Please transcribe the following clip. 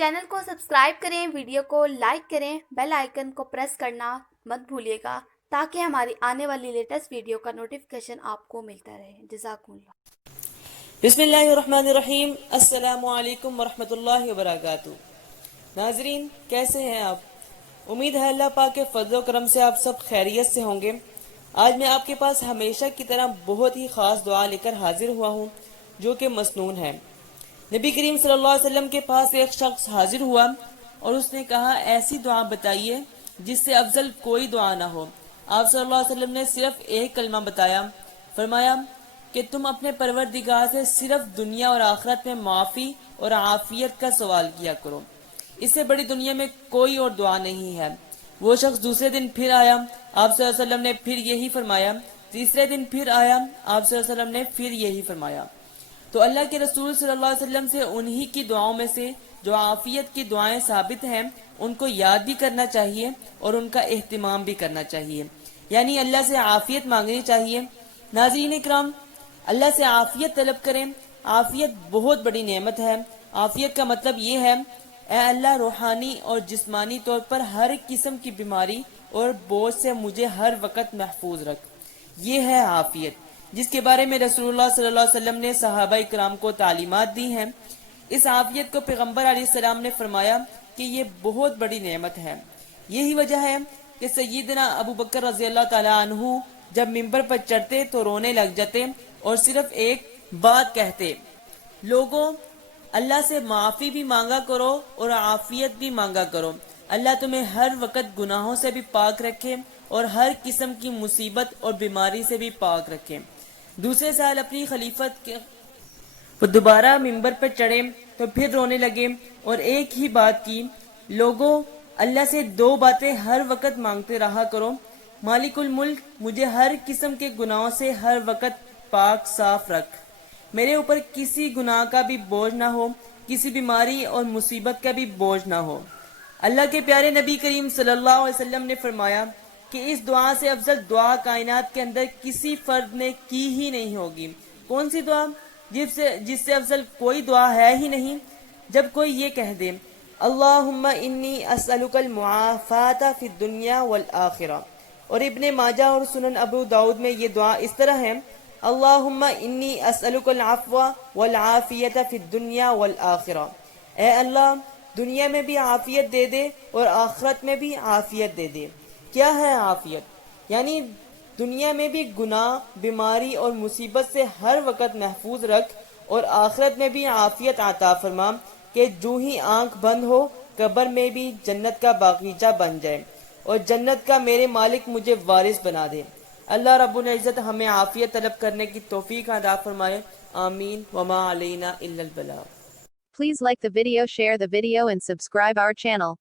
Channel کو subscribe کریں، video کو لائک کریں، بیل آئیکن کو پریس کرنا مت بھولیے گا تاکہ ہماری آنے والی لیٹسٹ ویڈیو کا نوٹیفیکیشن آپ کو ملتا رہے۔ جزاکم اللہ۔ بسم اللہ الرحمن الرحیم۔ السلام علیکم ورحمۃ اللہ وبرکاتہ۔ ناظرین، کیسے ہیں آپ؟ امید ہے اللہ پاک کے فضل و کرم سے آپ سب خیریت سے ہوں گے۔ آج میں آپ کے پاس ہمیشہ کی طرح بہت ہی خاص دعا لے کر حاضر ہوا ہوں جو کہ مسنون ہے۔ نبی کریم صلی اللہ علیہ وسلم کے پاس ایک شخص حاضر ہوا اور اس نے کہا ایسی دعا بتائیے جس سے افضل کوئی دعا نہ ہو۔ آپ صلی اللہ علیہ وسلم نے صرف ایک کلمہ بتایا، فرمایا کہ تم اپنے پروردگار سے صرف دنیا اور آخرت میں معافی اور عافیت کا سوال کیا کرو، اس سے بڑی دنیا میں کوئی اور دعا نہیں ہے۔ وہ شخص دوسرے دن پھر آیا، آپ صلی اللہ علیہ وسلم نے پھر یہی فرمایا۔ تیسرے دن پھر آیا، آپ صلی اللہ علیہ وسلم نے پھر یہی فرمایا۔ تو اللہ کے رسول صلی اللہ علیہ وسلم سے انہی کی دعاؤں میں سے جو عافیت کی دعائیں ثابت ہیں ان کو یاد بھی کرنا چاہیے اور ان کا اہتمام بھی کرنا چاہیے، یعنی اللہ سے عافیت مانگنی چاہیے۔ ناظرین اکرام، اللہ سے عافیت طلب کریں۔ عافیت بہت بڑی نعمت ہے۔ عافیت کا مطلب یہ ہے، اے اللہ روحانی اور جسمانی طور پر ہر قسم کی بیماری اور بوجھ سے مجھے ہر وقت محفوظ رکھ۔ یہ ہے عافیت جس کے بارے میں رسول اللہ صلی اللہ علیہ وسلم نے صحابہ کرام کو تعلیمات دی ہیں۔ اس عافیت کو پیغمبر علیہ السلام نے فرمایا کہ یہ بہت بڑی نعمت ہے۔ یہی وجہ ہے کہ سیدنا ابو بکر رضی اللہ تعالیٰ عنہ جب منبر پر چڑھتے تو رونے لگ جاتے اور صرف ایک بات کہتے، لوگوں اللہ سے معافی بھی مانگا کرو اور عافیت بھی مانگا کرو۔ اللہ تمہیں ہر وقت گناہوں سے بھی پاک رکھے اور ہر قسم کی مصیبت اور بیماری سے بھی پاک رکھے۔ دوسرے سال اپنی خلیفت کے وہ دوبارہ ممبر پر چڑھے تو پھر رونے لگے اور ایک ہی بات کی، لوگوں اللہ سے دو باتیں ہر وقت مانگتے رہا کرو، مالک الملک مجھے ہر قسم کے گناہوں سے ہر وقت پاک صاف رکھ، میرے اوپر کسی گناہ کا بھی بوجھ نہ ہو، کسی بیماری اور مصیبت کا بھی بوجھ نہ ہو۔ اللہ کے پیارے نبی کریم صلی اللہ علیہ وسلم نے فرمایا کہ اس دعا سے افضل دعا کائنات کے اندر کسی فرد نے کی ہی نہیں ہوگی۔ کون سی دعا؟ جس سے افضل کوئی دعا ہے ہی نہیں۔ جب کوئی یہ کہہ دے، اللہم انی اسألک المعافات فی الدنیا والآخرہ، اور ابن ماجہ اور سنن ابو داؤد میں یہ دعا اس طرح ہے، اللہم انی اسألک العفو والعافیت فی الدنیا والآخرہ، اے اللہ دنیا میں بھی عافیت دے دے اور آخرت میں بھی عافیت دے دے۔ کیا ہے عافیت؟ یعنی دنیا میں بھی گناہ، بیماری اور مصیبت سے ہر وقت محفوظ رکھ اور آخرت میں بھی عافیت عطا فرما کہ جو ہی آنکھ بند ہو قبر میں بھی جنت کا باغیچہ بن جائے اور جنت کا میرے مالک مجھے وارث بنا دے۔ اللہ رب العزت ہمیں عافیت طلب کرنے کی توفیق عطا فرمائے، آمین۔ وما علینا الا البلاغ۔ Please like the video, share the video and subscribe our channel.